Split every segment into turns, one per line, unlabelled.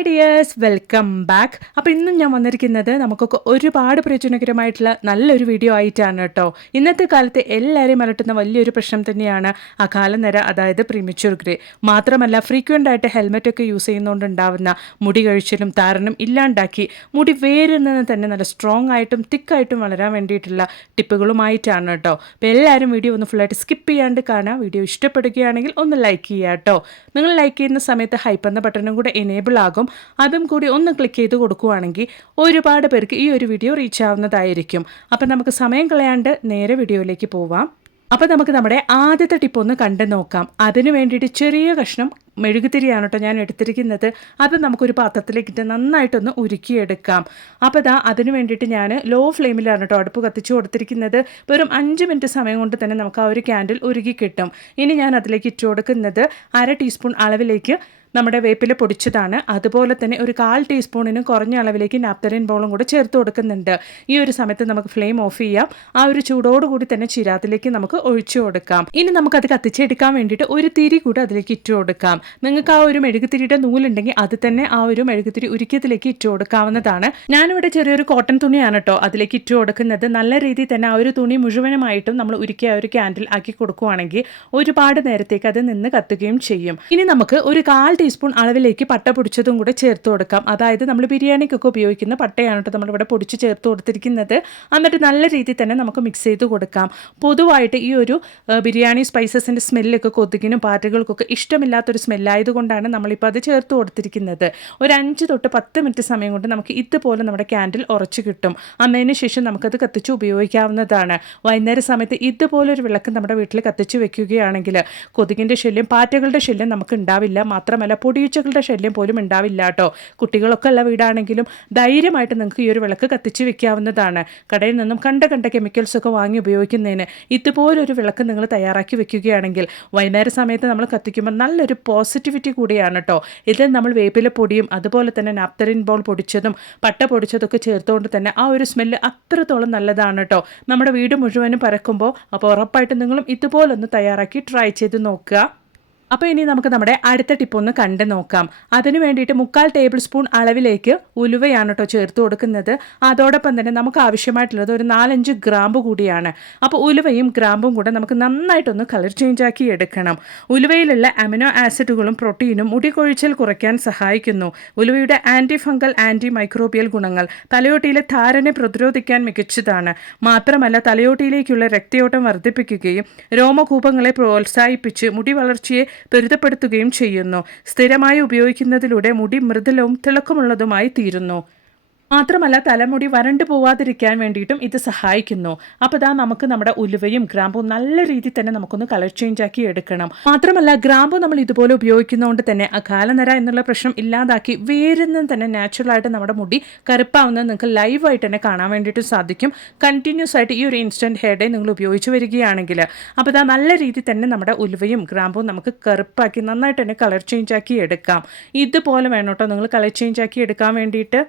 Hi dears welcome back. അപ്പോൾ ഇന്നും ഞാൻ വന്നിരിക്കുന്നത് നമുക്കൊക്കെ ഒരുപാട് പ്രയോജനകരമായിട്ടുള്ള നല്ലൊരു വീഡിയോ ആയിട്ടാണ് കേട്ടോ. ഇന്നത്തെ കാലത്ത് എല്ലാവരെയും അലട്ടുന്ന വലിയൊരു പ്രശ്നം തന്നെയാണ് അകാലനര അതായത് പ്രീമിച്ചൂർ ഗ്രേ മാത്രമല്ല ഫ്രീക്വന്റ് ആയിട്ട് ഹെൽമെറ്റൊക്കെ യൂസ് ചെയ്യുന്നതുകൊണ്ടുണ്ടാവുന്ന മുടി കഴിച്ചിലും താരനും ഇല്ലാണ്ടാക്കി മുടി വേരിൽ നിന്ന് തന്നെ നല്ല സ്ട്രോങ് ആയിട്ടും തിക്കായിട്ടും വളരാൻ വേണ്ടിയിട്ടുള്ള ടിപ്പുകളുമായിട്ടാണ് കേട്ടോ. അപ്പോൾ എല്ലാവരും വീഡിയോ ഒന്ന് ഫുള്ളായിട്ട് സ്കിപ്പ് ചെയ്യാണ്ട് കാണാം. വീഡിയോ ഇഷ്ടപ്പെടുകയാണെങ്കിൽ ഒന്ന് ലൈക്ക് ചെയ്യുക കേട്ടോ നിങ്ങൾ ലൈക്ക് ചെയ്യുന്ന സമയത്ത് ഹൈപ്പ് എന്ന ബട്ടണും കൂടെ എനേബിൾ ആകും. അതും കൂടി ഒന്ന് ക്ലിക്ക് ചെയ്ത് കൊടുക്കുകയാണെങ്കിൽ ഒരുപാട് പേർക്ക് ഈ ഒരു വീഡിയോ റീച്ച് ആവുന്നതായിരിക്കും. അപ്പം നമുക്ക് സമയം കളയാണ്ട് നേരെ വീഡിയോയിലേക്ക് പോവാം. അപ്പോൾ നമുക്ക് നമ്മുടെ ആദ്യത്തെ ടിപ്പ് ഒന്ന് കണ്ടു നോക്കാം. അതിന് വേണ്ടിയിട്ട് ചെറിയ കഷ്ണം മെഴുകുതിരിയാണ് കേട്ടോ ഞാൻ എടുത്തിരിക്കുന്നത്. അത് നമുക്കൊരു പാത്രത്തിലേക്കിട്ട് നന്നായിട്ടൊന്ന് ഉരുക്കിയെടുക്കാം. അപ്പോൾ ഇതാ അതിന് വേണ്ടിയിട്ട് ഞാൻ ലോ ഫ്ലെയിമിലാണ് കേട്ടോ അടുപ്പ് കത്തിച്ച് കൊടുത്തിരിക്കുന്നത്. വെറും അഞ്ച് മിനിറ്റ് സമയം കൊണ്ട് തന്നെ നമുക്ക് ആ ഒരു ക്യാൻഡിൽ ഉരുകി കിട്ടും. ഇനി ഞാൻ അതിലേക്ക് ഇട്ട് കൊടുക്കുന്നത് അര ടീസ്പൂൺ അളവിലേക്ക് നമ്മുടെ വേപ്പില പൊടിച്ചതാണ്. അതുപോലെ തന്നെ ഒരു കാൽ ടീസ്പൂണിന് കുറഞ്ഞ അളവിലേക്ക് നാപ്തലിൻ ബോളും കൂടെ ചേർത്ത് കൊടുക്കുന്നുണ്ട്. ഈ ഒരു സമയത്ത് നമുക്ക് ഫ്ലെയിം ഓഫ് ചെയ്യാം. ആ ഒരു ചൂടോടുകൂടി തന്നെ ചിരാത്തിലേക്ക് നമുക്ക് ഒഴിച്ചു കൊടുക്കാം. ഇനി നമുക്കത് കത്തിച്ചെടുക്കാൻ വേണ്ടിയിട്ട് ഒരു തിരി കൂടെ അതിലേക്ക് ഇട്ട് കൊടുക്കാം. നിങ്ങൾക്ക് ആ ഒരു മെഴുകുതിരിയുടെ നൂലുണ്ടെങ്കിൽ അത് തന്നെ ആ ഒരു മെഴുകുതിരി ഉരുക്കിയതിലേക്ക് ഇട്ട് കൊടുക്കാവുന്നതാണ്. ഞാനിവിടെ ചെറിയൊരു കോട്ടൺ തുണിയാണ് കേട്ടോ അതിലേക്ക് ഇട്ട് കൊടുക്കുന്നത്. നല്ല രീതിയിൽ തന്നെ ആ ഒരു തുണി മുഴുവനുമായിട്ടും നമ്മൾ ഉരുക്കിയ ഒരു ക്യാൻഡിൽ ആക്കി കൊടുക്കുകയാണെങ്കിൽ ഒരുപാട് നേരത്തേക്ക് അത് നിന്ന് കത്തുകയും ചെയ്യും. ഇനി നമുക്ക് ഒരു കാൽ ടീസ്പൂൺ അളവിലേക്ക് പട്ട പൊടിച്ചതും കൂടെ ചേർത്ത് കൊടുക്കാം. അതായത് നമ്മൾ ബിരിയാണിക്കൊക്കെ ഉപയോഗിക്കുന്ന പട്ടയാണ് കേട്ടോ നമ്മളിവിടെ പൊടിച്ച് ചേർത്ത് കൊടുത്തിരിക്കുന്നത്. എന്നിട്ട് നല്ല രീതിയിൽ തന്നെ നമുക്ക് മിക്സ് ചെയ്ത് കൊടുക്കാം. പൊതുവായിട്ട് ഈ ഒരു ബിരിയാണി സ്പൈസസിന്റെ സ്മെല്ലൊക്കെ കൊതുകിനും പാറ്റകൾക്കൊക്കെ ഇഷ്ടമില്ലാത്തൊരു സ്മെല്ലായതുകൊണ്ടാണ് നമ്മളിപ്പോൾ അത് ചേർത്ത് കൊടുത്തിരിക്കുന്നത്. ഒരു അഞ്ച് തൊട്ട് പത്ത് മിനിറ്റ് സമയം കൊണ്ട് നമുക്ക് ഇതുപോലെ നമ്മുടെ ക്യാൻഡിൽ ഉറച്ച് കിട്ടും. അന്നതിന് ശേഷം നമുക്കത് കത്തിച്ച് ഉപയോഗിക്കാവുന്നതാണ്. വൈകുന്നേര സമയത്ത് ഇതുപോലൊരു വിളക്ക് നമ്മുടെ വീട്ടിൽ കത്തിച്ച് വെക്കുകയാണെങ്കിൽ കൊതുകിന്റെ ശല്യം പാറ്റകളുടെ ശല്യം നമുക്ക് ഉണ്ടാവില്ല. മാത്രമല്ല പൊടിയീച്ചകളുടെ ശല്യം പോലും ഉണ്ടാവില്ല കേട്ടോ. കുട്ടികളൊക്കെ ഉള്ള വീടാണെങ്കിലും ധൈര്യമായിട്ട് നിങ്ങൾക്ക് ഈ ഒരു വിളക്ക് കത്തിച്ച് വെക്കാവുന്നതാണ്. കടയിൽ നിന്നും കണ്ട കണ്ട കെമിക്കൽസ് ഒക്കെ വാങ്ങി ഉപയോഗിക്കുന്നതിന് ഇതുപോലൊരു വിളക്ക് നിങ്ങൾ തയ്യാറാക്കി വെക്കുകയാണെങ്കിൽ വൈകുന്നേര സമയത്ത് നമ്മൾ കത്തിക്കുമ്പോൾ നല്ലൊരു പോസിറ്റിവിറ്റി കൂടിയാണ് കേട്ടോ. ഇതിൽ നമ്മൾ വേപ്പില പൊടിയും അതുപോലെ തന്നെ നാപ്തറിൻ ബോൾ പൊടിച്ചതും പട്ട പൊടിച്ചതൊക്കെ ചേർത്തുകൊണ്ട് തന്നെ ആ ഒരു സ്മെല്ല് അത്രത്തോളം നല്ലതാണ് കേട്ടോ. നമ്മുടെ വീട് മുഴുവനും പരക്കുമ്പോൾ അപ്പോൾ ഉറപ്പായിട്ടും നിങ്ങളും ഇതുപോലൊന്ന് തയ്യാറാക്കി ട്രൈ ചെയ്ത് നോക്കുക. അപ്പോൾ ഇനി നമുക്ക് നമ്മുടെ അടുത്ത ടിപ്പ് ഒന്ന് കണ്ടു നോക്കാം. അതിന് വേണ്ടിയിട്ട് മുക്കാൽ ടേബിൾ സ്പൂൺ അളവിലേക്ക് ഉലുവയാണ് കേട്ടോ ചേർത്ത് കൊടുക്കുന്നത്. അതോടൊപ്പം തന്നെ നമുക്ക് ആവശ്യമായിട്ടുള്ളത് ഒരു നാലഞ്ച് ഗ്രാമ്പ് കൂടിയാണ്. അപ്പോൾ ഉലുവയും ഗ്രാമ്പും കൂടെ നമുക്ക് നന്നായിട്ടൊന്ന് കളർ ചേഞ്ച് ആക്കി എടുക്കണം. ഉലുവയിലുള്ള അമിനോ ആസിഡുകളും പ്രോട്ടീനും മുടി കൊഴിച്ചൽ കുറയ്ക്കാൻ സഹായിക്കുന്നു. ഉലുവയുടെ ആന്റി ഫംഗൽ ആന്റി മൈക്രോബിയൽ ഗുണങ്ങൾ തലയോട്ടിയിലെ ധാരനെ പ്രതിരോധിക്കാൻ മികച്ചതാണ്. മാത്രമല്ല തലയോട്ടിയിലേക്കുള്ള രക്തയോട്ടം വർദ്ധിപ്പിക്കുകയും രോമകൂപങ്ങളെ പ്രോത്സാഹിപ്പിച്ച് മുടി വളർച്ചയെ ത്വരിതപ്പെടുത്തുകയും ചെയ്യുന്നു. സ്ഥിരമായി ഉപയോഗിക്കുന്നതിലൂടെ മുടി മൃദുലവും തിളക്കമുള്ളതുമായി തീരുന്നു. മാത്രമല്ല തലമുടി വരണ്ടു പോവാതിരിക്കാൻ വേണ്ടിയിട്ടും ഇത് സഹായിക്കുന്നു. അപ്പോൾ ഇതാ നമുക്ക് നമ്മുടെ ഉലുവയും ഗ്രാമ്പും നല്ല രീതിയിൽ തന്നെ നമുക്കൊന്ന് കളർ ചേഞ്ച് ആക്കി എടുക്കണം. മാത്രമല്ല ഗ്രാമ്പു നമ്മൾ ഇതുപോലെ ഉപയോഗിക്കുന്നതുകൊണ്ട് തന്നെ അകാലനര എന്നുള്ള പ്രശ്നം ഇല്ലാതാക്കി വേരുന്ന തന്നെ നാച്ചുറൽ ആയിട്ട് നമ്മുടെ മുടി കറുപ്പാവുന്നത് നിങ്ങൾക്ക് ലൈവ് ആയിട്ട് തന്നെ കാണാൻ വേണ്ടിയിട്ട് സാധിക്കും. കണ്ടിന്യൂസ് ആയിട്ട് ഈ ഒരു ഇൻസ്റ്റന്റ് ഹെയർ ഡേ നിങ്ങൾ ഉപയോഗിച്ച് വരികയാണെങ്കിൽ. അപ്പോൾ ഇതാ നല്ല രീതിയിൽ തന്നെ നമ്മുടെ ഉലുവയും ഗ്രാമ്പും നമുക്ക് കറുപ്പാക്കി നന്നായിട്ട് തന്നെ കളർ ചേഞ്ച് ആക്കി എടുക്കാം. ഇതുപോലെ വേണം കേട്ടോ നിങ്ങൾ കളർ ചേഞ്ച് ആക്കി എടുക്കാൻ വേണ്ടിയിട്ട്.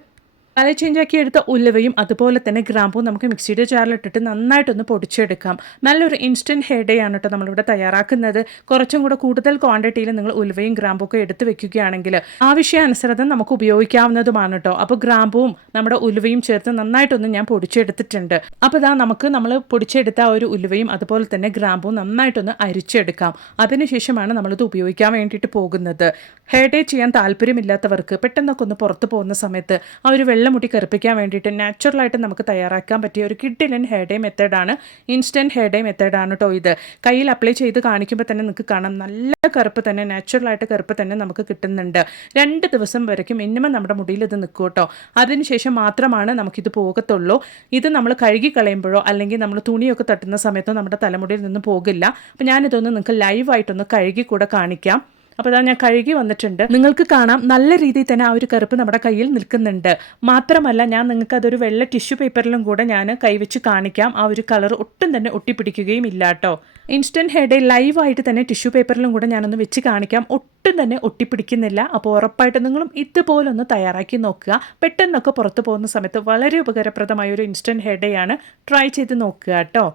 ചേഞ്ചാക്കി എടുത്ത ഉലുവയും അതുപോലെ തന്നെ ഗ്രാമ്പും നമുക്ക് മിക്സിയുടെ ജാറിലിട്ടിട്ട് നന്നായിട്ടൊന്ന് പൊടിച്ചെടുക്കാം. നല്ലൊരു ഇൻസ്റ്റന്റ് ഹെയർ ഡേ ആണ് കേട്ടോ നമ്മളിവിടെ തയ്യാറാക്കുന്നത്. കുറച്ചും കൂടെ കൂടുതൽ ക്വാണ്ടിറ്റിയിൽ നിങ്ങൾ ഉലുവയും ഗ്രാമ്പും ഒക്കെ എടുത്ത് വെക്കുകയാണെങ്കിൽ ആവശ്യാനുസൃതം നമുക്ക് ഉപയോഗിക്കാവുന്നതുമാണ് കേട്ടോ അപ്പോൾ ഗ്രാമ്പും നമ്മുടെ ഉലുവയും ചേർത്ത് നന്നായിട്ടൊന്ന് ഞാൻ പൊടിച്ചെടുത്തിട്ടുണ്ട്. അപ്പോൾ ഇതാ നമുക്ക് നമ്മൾ പൊടിച്ചെടുത്ത ഒരു ഉലുവയും അതുപോലെ തന്നെ ഗ്രാമ്പും നന്നായിട്ടൊന്ന് അരിച്ചെടുക്കാം. അതിനുശേഷമാണ് നമ്മളിത് ഉപയോഗിക്കാൻ വേണ്ടിയിട്ട് പോകുന്നത്. ഹെയർ ഡേ ചെയ്യാൻ താല്പര്യമില്ലാത്തവർക്ക് പെട്ടെന്നൊക്കെ ഒന്ന് പുറത്ത് പോകുന്ന സമയത്ത് ആ ഒരു വെള്ളമുടി കറുപ്പിക്കാൻ വേണ്ടിയിട്ട് നാച്ചുറലായിട്ട് നമുക്ക് തയ്യാറാക്കാൻ പറ്റിയ ഒരു കിഡിലൻ ഹെയർ ഡേ മെത്തേഡാണ് ഇൻസ്റ്റന്റ് ഹെയർ ഡേ മെത്തേഡാണ് കേട്ടോ ഇത്. കയ്യിൽ അപ്ലൈ ചെയ്ത് കാണിക്കുമ്പോൾ തന്നെ നിങ്ങൾക്ക് കാണാം നല്ല കറുപ്പ് തന്നെ നാച്ചുറലായിട്ട് കറുപ്പ് തന്നെ നമുക്ക് കിട്ടുന്നുണ്ട്. രണ്ട് ദിവസം വരയ്ക്കും. മിനിമം നമ്മുടെ മുടിയിൽ ഇത് നിൽക്കും കേട്ടോ അതിനുശേഷം മാത്രമാണ് നമുക്കിത് പോകത്തുള്ളൂ. ഇത് നമ്മൾ കഴുകി കളയുമ്പോഴോ അല്ലെങ്കിൽ നമ്മൾ തുണിയൊക്കെ തട്ടുന്ന സമയത്തോ നമ്മുടെ തലമുടിയിൽ നിന്ന് പോകില്ല. അപ്പോൾ ഞാനിതൊന്ന് നിങ്ങൾക്ക് ലൈവായിട്ടൊന്ന് കഴുകി കൂടെ കാണിക്കാം. അപ്പോൾ അതാ ഞാൻ കഴുകി വന്നിട്ടുണ്ട്. നിങ്ങൾക്ക് കാണാം നല്ല രീതിയിൽ തന്നെ ആ ഒരു കറുപ്പ് നമ്മുടെ കയ്യിൽ നിൽക്കുന്നുണ്ട്. മാത്രമല്ല ഞാൻ നിങ്ങൾക്ക് അതൊരു വെള്ള ടിഷ്യൂ പേപ്പറിലും കൂടെ ഞാൻ കൈവച്ച് കാണിക്കാം. ആ ഒരു കളർ ഒട്ടും തന്നെ ഒട്ടിപ്പിടിക്കുകയും ഇല്ല കേട്ടോ. ഇൻസ്റ്റന്റ് ഹെയർ ഡേ ലൈവായിട്ട് തന്നെ ടിഷ്യൂ പേപ്പറിലും കൂടെ ഞാനൊന്ന് വെച്ച് കാണിക്കാം. ഒട്ടും തന്നെ ഒട്ടിപ്പിടിക്കുന്നില്ല. അപ്പോൾ ഉറപ്പായിട്ട് നിങ്ങളും ഇതുപോലൊന്ന് തയ്യാറാക്കി നോക്കുക. പെട്ടെന്നൊക്കെ പുറത്തു പോകുന്ന സമയത്ത് വളരെ ഉപകാരപ്രദമായ ഒരു ഇൻസ്റ്റന്റ് ഹെയർ ഡേ ആണ്. ട്രൈ ചെയ്ത് നോക്കുക കേട്ടോ.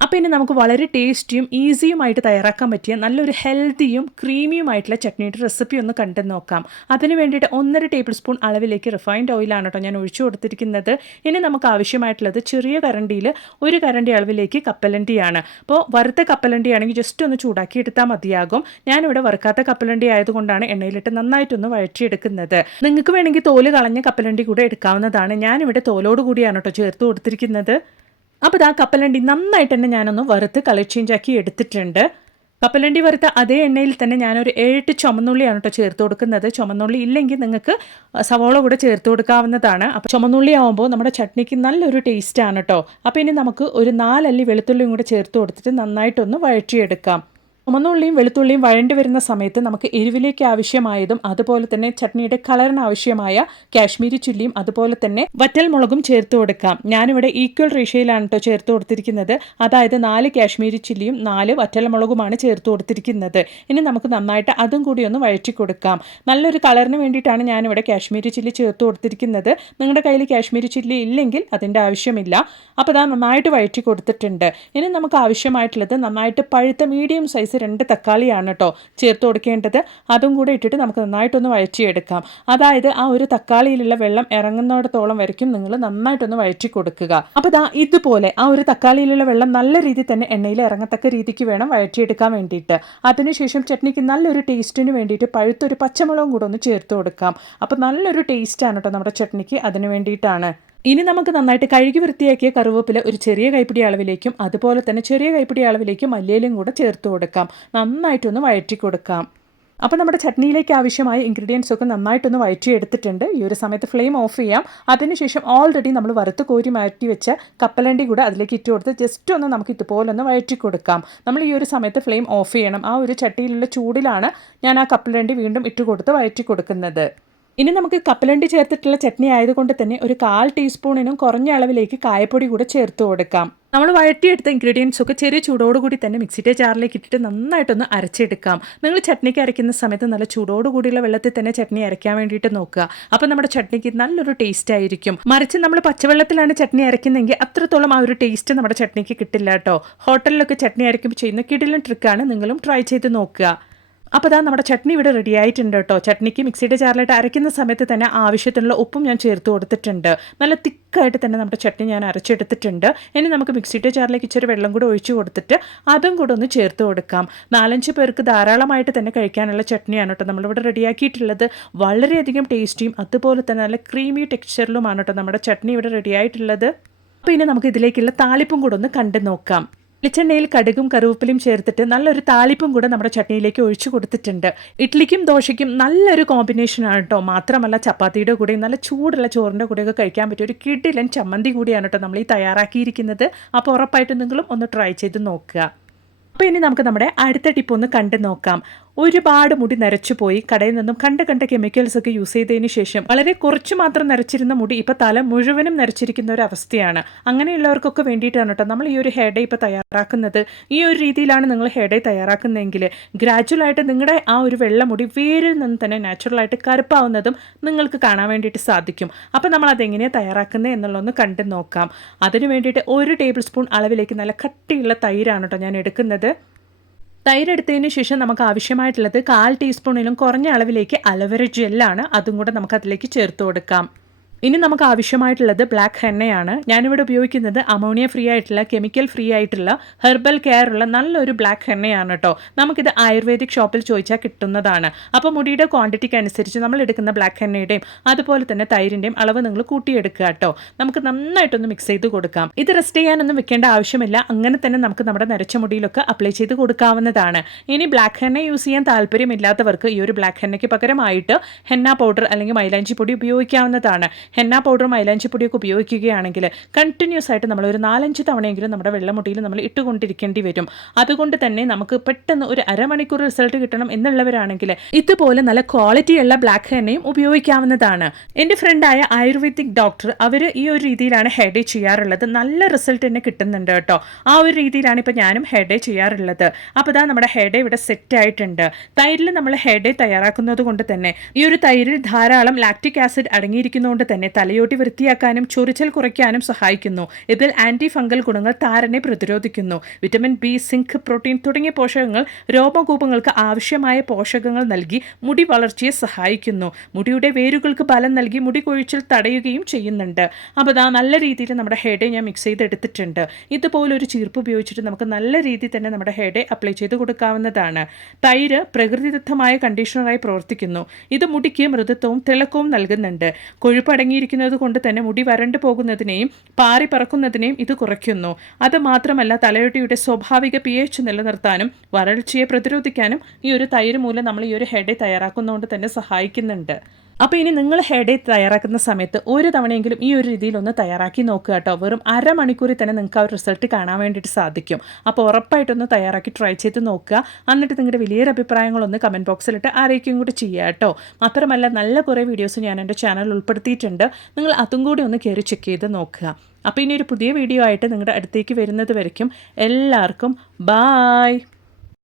അപ്പോൾ ഇനി നമുക്ക് വളരെ ടേസ്റ്റിയും ഈസിയുമായിട്ട് തയ്യാറാക്കാൻ പറ്റിയ നല്ലൊരു ഹെൽത്തിയും ക്രീമിയുമായിട്ടുള്ള ചട്നിയുടെ റെസിപ്പി ഒന്ന് കണ്ടു നോക്കാം അതിന് വേണ്ടിയിട്ട് ഒന്നര ടേബിൾ സ്പൂൺ അളവിലേക്ക് റിഫൈൻഡ് ഓയിലാണ് കേട്ടോ ഞാൻ ഒഴിച്ചു കൊടുത്തിരിക്കുന്നത്. ഇനി നമുക്ക് ആവശ്യമായിട്ടുള്ളത് ചെറിയ കരണ്ടിയിൽ ഒരു കരണ്ടി അളവിലേക്ക് കപ്പലണ്ടിയാണ്. അപ്പോൾ വറുത്ത കപ്പലണ്ടി ആണെങ്കിൽ ജസ്റ്റ് ഒന്ന് ചൂടാക്കി എടുത്താൽ മതിയാകും. ഞാനിവിടെ വറുക്കാത്ത കപ്പലണ്ടി ആയതുകൊണ്ടാണ് എണ്ണയിലിട്ട് നന്നായിട്ടൊന്ന് വഴറ്റിയെടുക്കുന്നത്. നിങ്ങൾക്ക് വേണമെങ്കിൽ തോൽ കളഞ്ഞ കപ്പലണ്ടി കൂടെ എടുക്കാവുന്നതാണ്. ഞാനിവിടെ തോലോട് കൂടിയാണ് കേട്ടോ ചേർത്ത് കൊടുത്തിരിക്കുന്നത്. അപ്പോൾ ആ കപ്പലണ്ടി നന്നായിട്ട് തന്നെ ഞാനൊന്ന് വറുത്ത് കളർ ചേഞ്ച് ആക്കി എടുത്തിട്ടുണ്ട്. കപ്പലണ്ടി വറുത്ത അതേ എണ്ണയിൽ തന്നെ ഞാനൊരു ഏഴെട്ട് ചുമന്നുള്ളിയാണ് കേട്ടോ ചേർത്ത് കൊടുക്കുന്നത്. ചുമന്നുള്ളി ഇല്ലെങ്കിൽ നിങ്ങൾക്ക് സവോള കൂടെ ചേർത്ത് കൊടുക്കാവുന്നതാണ്. അപ്പോൾ ചുമന്നുള്ളി ആകുമ്പോൾ നമ്മുടെ ചട്നിക്ക് നല്ലൊരു ടേസ്റ്റാണ് കേട്ടോ. അപ്പോൾ ഇനി നമുക്ക് ഒരു നാലല്ലി വെളുത്തുള്ളിയും കൂടെ ചേർത്ത് കൊടുത്തിട്ട് നന്നായിട്ടൊന്ന് വഴറ്റിയെടുക്കാം. ചുമന്നുള്ളിയും വെളുത്തുള്ളിയും വഴണ്ടി വരുന്ന സമയത്ത് നമുക്ക് എരിവിലേക്ക് ആവശ്യമായതും അതുപോലെ തന്നെ ചട്നിയുടെ കളറിന് ആവശ്യമായ കാശ്മീരി ചില്ലിയും അതുപോലെ തന്നെ വറ്റൽ മുളകും ചേർത്ത് കൊടുക്കാം. ഞാനിവിടെ ഈക്വൽ റേഷ്യയിലാണ് കേട്ടോ ചേർത്ത് കൊടുത്തിരിക്കുന്നത്. അതായത് നാല് കാശ്മീരി ചില്ലിയും നാല് വറ്റൽ മുളകുമാണ് ചേർത്ത് കൊടുത്തിരിക്കുന്നത്. ഇനി നമുക്ക് നന്നായിട്ട് അതും കൂടി ഒന്ന് വഴറ്റി കൊടുക്കാം. നല്ലൊരു കളറിന് വേണ്ടിയിട്ടാണ് ഞാനിവിടെ കാശ്മീരി ചില്ലി ചേർത്ത് കൊടുത്തിരിക്കുന്നത്. നിങ്ങളുടെ കയ്യിൽ കാശ്മീരി ചില്ലി ഇല്ലെങ്കിൽ അതിന്റെ ആവശ്യമില്ല. അപ്പോൾ അതാ നന്നായിട്ട് വഴറ്റി കൊടുത്തിട്ടുണ്ട്. ഇനി നമുക്ക് ആവശ്യമായിട്ടുള്ളത് നന്നായിട്ട് പഴുത്ത മീഡിയം സൈസ് രണ്ട് തക്കാളിയാണ് കേട്ടോ ചേർത്ത് കൊടുക്കേണ്ടത്. അതും കൂടെ ഇട്ടിട്ട് നമുക്ക് നന്നായിട്ടൊന്ന് വഴറ്റിയെടുക്കാം. അതായത് ആ ഒരു തക്കാളിയിലുള്ള വെള്ളം ഇറങ്ങുന്നിടത്തോളം വരയ്ക്കും നിങ്ങൾ നന്നായിട്ടൊന്ന് വഴറ്റി കൊടുക്കുക. അപ്പോൾ ദാ ഇതുപോലെ ആ ഒരു തക്കാളിയിലുള്ള വെള്ളം നല്ല രീതിയിൽ തന്നെ എണ്ണയിൽ ഇറങ്ങത്തക്ക രീതിക്ക് വേണം വഴറ്റിയെടുക്കാൻ വേണ്ടിയിട്ട്. അതിനുശേഷം ചട്നിക്ക് നല്ലൊരു ടേസ്റ്റിന് വേണ്ടിയിട്ട് പഴുത്തൊരു പച്ചമുളകും കൂടെ ഒന്ന് ചേർത്ത് കൊടുക്കാം. അപ്പോൾ നല്ലൊരു ടേസ്റ്റാണ് കേട്ടോ നമ്മുടെ ചട്നിക്ക് അതിന് വേണ്ടിയിട്ടാണ്. ഇനി നമുക്ക് നന്നായിട്ട് കഴുകി വൃത്തിയാക്കിയ കറുവേപ്പില ഒരു ചെറിയ കൈപ്പിടി അളവിലേക്കും അതുപോലെ തന്നെ ചെറിയ കൈപ്പിടി അളവിലേക്കും മല്ലിയിലും കൂടെ ചേർത്ത് കൊടുക്കാം. നന്നായിട്ടൊന്ന് വഴറ്റി കൊടുക്കാം. അപ്പോൾ നമ്മുടെ ചട്നിയിലേക്ക് ആവശ്യമായ ഇൻഗ്രീഡിയൻസ് ഒക്കെ നന്നായിട്ടൊന്ന് വഴറ്റി എടുത്തിട്ടുണ്ട്. ഈ ഒരു സമയത്ത് ഫ്ലെയിം ഓഫ് ചെയ്യാം. അതിനുശേഷം ഓൾറെഡി നമ്മൾ വറുത്ത് കോരി മാറ്റി വെച്ച കപ്പലണ്ടി കൂടെ അതിലേക്ക് ഇട്ട് കൊടുത്ത് ജസ്റ്റ് ഒന്ന് നമുക്ക് ഇതുപോലെ ഒന്ന് വഴറ്റി കൊടുക്കാം. നമ്മൾ ഈ ഒരു സമയത്ത് ഫ്ലെയിം ഓഫ് ചെയ്യണം. ആ ഒരു ചട്ടിയിലുള്ള ചൂടിലാണ് ഞാൻ ആ കപ്പലണ്ടി വീണ്ടും ഇട്ട് കൊടുത്ത് വഴറ്റി കൊടുക്കുന്നത്. ഇനി നമുക്ക് കപ്പലണ്ടി ചേർത്തിട്ടുള്ള ചട്നി ആയതുകൊണ്ട് തന്നെ ഒരു കാൽ ടീസ്പൂണിനും കുറഞ്ഞ അളവിലേക്ക് കായപ്പൊടി കൂടെ ചേർത്ത് കൊടുക്കാം. നമ്മൾ വഴറ്റിയെടുത്ത ഇൻഗ്രീഡിയൻസ് ഒക്കെ ചെറിയ ചൂടോടുകൂടി തന്നെ മിക്സിയുടെ ജാറിലേക്ക് ഇട്ടിട്ട് നന്നായിട്ടൊന്ന് അരച്ചെടുക്കാം. നിങ്ങൾ ചട്നിക്ക് അരയ്ക്കുന്ന സമയത്ത് നല്ല ചൂടോടുകൂടിയുള്ള വെള്ളത്തിൽ തന്നെ ചട്നി അരയ്ക്കാൻ വേണ്ടിയിട്ട് നോക്കുക. അപ്പോൾ നമ്മുടെ ചട്നിക്ക് നല്ലൊരു ടേസ്റ്റ് ആയിരിക്കും. മറിച്ച് നമ്മൾ പച്ചവെള്ളത്തിലാണ് ചട്നി അരയ്ക്കുന്നതെങ്കിൽ അത്രത്തോളം ആ ഒരു ടേസ്റ്റ് നമ്മുടെ ചട്നിക്ക് കിട്ടില്ല കേട്ടോ. ഹോട്ടലിലൊക്കെ ചട്നി അരയ്ക്കുമ്പോൾ ചെയ്യുന്ന കിടിലും ട്രിക്കാണ് നിങ്ങളും ട്രൈ ചെയ്ത് നോക്കുക. അപ്പോൾ അതാ നമ്മുടെ ചട്നി ഇവിടെ റെഡി ആയിട്ടുണ്ട് കേട്ടോ. ചട്നിക്ക് മിക്സിയുടെ ചാറിലായിട്ട് അരയ്ക്കുന്ന സമയത്ത് തന്നെ ആവശ്യത്തിനുള്ള ഉപ്പും ഞാൻ ചേർത്ത് കൊടുത്തിട്ടുണ്ട്. നല്ല തിക്കായിട്ട് തന്നെ നമ്മുടെ ചട്നി ഞാൻ അരച്ചെടുത്തിട്ടുണ്ട്. ഇനി നമുക്ക് മിക്സിയുടെ ചാറിലേക്ക് ഇച്ചിരി വെള്ളം കൂടെ ഒഴിച്ചു കൊടുത്തിട്ട് അതും കൂടെ ഒന്ന് ചേർത്ത് കൊടുക്കാം. നാലഞ്ച് പേർക്ക് ധാരാളമായിട്ട് തന്നെ കഴിക്കാനുള്ള ചട്നിയാണ് കേട്ടോ നമ്മളിവിടെ റെഡിയാക്കിയിട്ടുള്ളത് വളരെയധികം ടേസ്റ്റിയും അതുപോലെ തന്നെ നല്ല ക്രീമി ടെക്സ്ചറിലുമാണ് കേട്ടോ നമ്മുടെ ചട്നി ഇവിടെ റെഡി ആയിട്ടുള്ളത്. അപ്പോൾ ഇനി നമുക്ക് ഇതിലേക്കുള്ള താളിപ്പും കൂടെ ഒന്ന് കണ്ടു നോക്കാം. വെളിച്ചെണ്ണയിൽ കടുകും കറുവപ്പിലും ചേർത്തിട്ട് നല്ലൊരു താളിപ്പും കൂടെ നമ്മുടെ ചട്നിയിലേക്ക് ഒഴിച്ചു കൊടുത്തിട്ടുണ്ട്. ഇഡ്ലിക്കും ദോശയ്ക്കും നല്ലൊരു കോമ്പിനേഷനാണ് കേട്ടോ മാത്രമല്ല ചപ്പാത്തിയുടെ കൂടെയും നല്ല ചൂടുള്ള ചോറിന്റെ കൂടെയൊക്കെ കഴിക്കാൻ പറ്റിയ ഒരു കിടിലൻ ചമ്മന്തി കൂടിയാണ് കേട്ടോ നമ്മൾ ഈ തയ്യാറാക്കിയിരിക്കുന്നത്. അപ്പോൾ ഉറപ്പായിട്ടും നിങ്ങളും ഒന്ന് ട്രൈ ചെയ്ത് നോക്കുക. അപ്പോൾ ഇനി നമുക്ക് നമ്മുടെ അടുത്ത ടിപ്പ് ഒന്ന് കണ്ടു നോക്കാം. ഒരുപാട് മുടി നരച്ചു പോയി. കടയിൽ നിന്നും കണ്ട കണ്ട കെമിക്കൽസ് ഒക്കെ യൂസ് ചെയ്തതിന് ശേഷം വളരെ കുറച്ച് മാത്രം നരച്ചിരുന്ന മുടി ഇപ്പോൾ തല മുഴുവനും നരച്ചിരിക്കുന്ന ഒരു അവസ്ഥയാണ്. അങ്ങനെയുള്ളവർക്കൊക്കെ വേണ്ടിയിട്ടാണ് കേട്ടോ നമ്മൾ ഈ ഒരു ഹെയർ ഡേ ഇപ്പോൾ തയ്യാറാക്കുന്നത്. ഈ ഒരു രീതിയിലാണ് നിങ്ങൾ ഹെയർ ഡേ തയ്യാറാക്കുന്നതെങ്കിൽ ഗ്രാജുവലായിട്ട് നിങ്ങളുടെ ആ ഒരു വെള്ള മുടി വേരിൽ നിന്ന് തന്നെ നാച്ചുറലായിട്ട് കറുപ്പാവുന്നതും നിങ്ങൾക്ക് കാണാൻ വേണ്ടിയിട്ട് സാധിക്കും. അപ്പോൾ നമ്മൾ അതെങ്ങനെയാണ് തയ്യാറാക്കുന്നത് എന്നുള്ളതൊന്ന് കണ്ടു നോക്കാം. അതിനു വേണ്ടിയിട്ട് ഒരു ടേബിൾ സ്പൂൺ അളവിലേക്ക് നല്ല കട്ടിയുള്ള തൈരാണ് കേട്ടോ ഞാൻ എടുക്കുന്നത്. തൈരെടുത്തതിന് ശേഷം നമുക്ക് ആവശ്യമായിട്ടുള്ളത് കാൽ ടീസ്പൂണിലും കുറഞ്ഞ അളവിലേക്ക് അലവര ജെല്ലാണ്. അതും കൂടെ നമുക്ക് അതിലേക്ക് ചേർത്ത് കൊടുക്കാം. ഇനി നമുക്ക് ആവശ്യമായിട്ടുള്ളത് ബ്ലാക്ക് ഹെണ്ണയാണ് ഞാനിവിടെ ഉപയോഗിക്കുന്നത് അമോണിയ ഫ്രീ ആയിട്ടുള്ള കെമിക്കൽ ഫ്രീ ആയിട്ടുള്ള ഹെർബൽ കെയർ ഉള്ള നല്ലൊരു ബ്ലാക്ക് ഹെണ്ണയാണ് കേട്ടോ നമുക്കിത് ആയുർവേദിക് ഷോപ്പിൽ ചോദിച്ചാൽ കിട്ടുന്നതാണ്. അപ്പോൾ മുടിയുടെ ക്വാണ്ടിറ്റിക്ക് അനുസരിച്ച് നമ്മൾ എടുക്കുന്ന ബ്ലാക്ക് ഹെണ്ണയുടെയും അതുപോലെ തന്നെ തൈരിന്റെയും അളവ് നിങ്ങൾ കൂട്ടിയെടുക്കുക കേട്ടോ നമുക്ക് നന്നായിട്ടൊന്ന് മിക്സ് ചെയ്ത് കൊടുക്കാം. ഇത് റെസ്റ്റ് ചെയ്യാനൊന്നും വെക്കേണ്ട ആവശ്യമില്ല. അങ്ങനെ തന്നെ നമുക്ക് നമ്മുടെ നരച്ച മുടിയിലൊക്കെ അപ്ലൈ ചെയ്ത് കൊടുക്കാവുന്നതാണ്. ഇനി ബ്ലാക്ക് ഹെണ്ണ യൂസ് ചെയ്യാൻ താല്പര്യമില്ലാത്തവർക്ക് ഈ ഒരു ബ്ലാക്ക് ഹെണ്ണയ്ക്ക് പകരമായിട്ട് ഹെന്ന പൗഡർ അല്ലെങ്കിൽ മൈലാഞ്ചി പൊടി ഉപയോഗിക്കാവുന്നതാണ്. ഹെന്ന പൗഡറും മൈലാഞ്ചി പൊടിയൊക്കെ ഉപയോഗിക്കുകയാണെങ്കിൽ കണ്ടിന്യൂസ് ആയിട്ട് നമ്മൾ ഒരു നാലഞ്ച് തവണയെങ്കിലും നമ്മുടെ വെള്ളമുട്ടിയിൽ നമ്മൾ ഇട്ടുകൊണ്ടിരിക്കേണ്ടി വരും. അതുകൊണ്ട് തന്നെ നമുക്ക് പെട്ടെന്ന് ഒരു അരമണിക്കൂർ റിസൾട്ട് കിട്ടണം എന്നുള്ളവരാണെങ്കിൽ ഇതുപോലെ നല്ല ക്വാളിറ്റിയുള്ള ബ്ലാക്ക് ഹെന്നയും ഉപയോഗിക്കാവുന്നതാണ്. എന്റെ ഫ്രണ്ടായ ആയുർവേദിക് ഡോക്ടർ അവർ ഈ ഒരു രീതിയിലാണ് ഹെയർ ചെയ്യാറുള്ളത്. നല്ല റിസൾട്ട് തന്നെ കിട്ടുന്നുണ്ട് കേട്ടോ. ആ ഒരു രീതിയിലാണ് ഇപ്പോൾ ഞാനും ഹെയർ ചെയ്യാറുള്ളത്. അപ്പോൾ ഇതാ നമ്മുടെ ഹെയർ ഇവിടെ സെറ്റ് ആയിട്ടുണ്ട്. തൈരിൽ നമ്മൾ ഹെയർ തയ്യാറാക്കുന്നത് കൊണ്ട് തന്നെ ഈ ഒരു തൈരിൽ ധാരാളം ലാക്റ്റിക് ആസിഡ് അടങ്ങിയിരിക്കുന്നതുകൊണ്ട് തന്നെ തലയോട്ടി വൃത്തിയാക്കാനും ചൊറിച്ചൽ കുറയ്ക്കാനും സഹായിക്കുന്നു. ഇതിൽ ആന്റി ഫംഗൽ ഗുണങ്ങൾ താരനെ പ്രതിരോധിക്കുന്നു. വിറ്റമിൻ ബി സിങ്ക് പ്രോട്ടീൻ തുടങ്ങിയ പോഷകങ്ങൾ രോമകൂപങ്ങൾക്ക് ആവശ്യമായ പോഷകങ്ങൾ നൽകി മുടി വളർച്ചയെ സഹായിക്കുന്നു. മുടിയുടെ വേരുകൾക്ക് ബലം നൽകി മുടി കൊഴിച്ചിൽ തടയുകയും ചെയ്യുന്നുണ്ട്. അപ്പോൾ ഇതാ നല്ല രീതിയിൽ നമ്മുടെ ഹെഡ് ഞാൻ മിക്സ് ചെയ്തെടുത്തിട്ടുണ്ട്. ഇതുപോലൊരു ചീർപ്പ് ഉപയോഗിച്ചിട്ട് നമുക്ക് നല്ല രീതിയിൽ തന്നെ നമ്മുടെ ഹെഡ് അപ്ലൈ ചെയ്ത് കൊടുക്കാവുന്നതാണ്. തൈര് പ്രകൃതിദത്തമായ കണ്ടീഷണറായി പ്രവർത്തിക്കുന്നു. ഇത് മുടിക്ക് മൃദുത്വവും തിളക്കവും നൽകുന്നുണ്ട്. കൊഴുപ്പ് അടങ്ങിയിരിക്കുന്നത് കൊണ്ട് തന്നെ മുടി വരണ്ടു പോകുന്നതിനെയും പാറി പറക്കുന്നതിനെയും ഇത് കുറയ്ക്കുന്നു. അത് മാത്രമല്ല തലയോട്ടിയുടെ സ്വാഭാവിക പി എച്ച് നിലനിർത്താനും വരൾച്ചയെ പ്രതിരോധിക്കാനും ഈ ഒരു തൈര് മൂലം നമ്മൾ ഈ ഒരു ഹെഡ് തയ്യാറാക്കുന്നതുകൊണ്ട് തന്നെ സഹായിക്കുന്നുണ്ട്. അപ്പോൾ ഇനി നിങ്ങൾ ഹെഡ് തയ്യാറാക്കുന്ന സമയത്ത് ഒരു തവണയെങ്കിലും ഈ ഒരു രീതിയിൽ ഒന്ന് തയ്യാറാക്കി നോക്കുക കേട്ടോ. വെറും അരമണിക്കൂറിൽ തന്നെ നിങ്ങൾക്ക് ആ ഒരു റിസൾട്ട് കാണാൻ വേണ്ടിയിട്ട് സാധിക്കും. അപ്പോൾ ഉറപ്പായിട്ടൊന്ന് തയ്യാറാക്കി ട്രൈ ചെയ്ത് നോക്കുക. എന്നിട്ട് നിങ്ങളുടെ വലിയൊരു അഭിപ്രായങ്ങളൊന്ന് കമന്റ് ബോക്സിലിട്ട് അറിയിക്കുകയും കൂടി ചെയ്യുക കേട്ടോ. മാത്രമല്ല നല്ല കുറേ വീഡിയോസ് ഞാൻ എന്റെ ചാനൽ ഉൾപ്പെടുത്തിയിട്ടുണ്ട്. നിങ്ങൾ അതും കൂടി ഒന്ന് കയറി ചെക്ക് ചെയ്ത് നോക്കുക. അപ്പോൾ ഇനി ഒരു പുതിയ വീഡിയോ ആയിട്ട് നിങ്ങളുടെ അടുത്തേക്ക് വരുന്നത് വരയ്ക്കും. എല്ലാവർക്കും ബായ്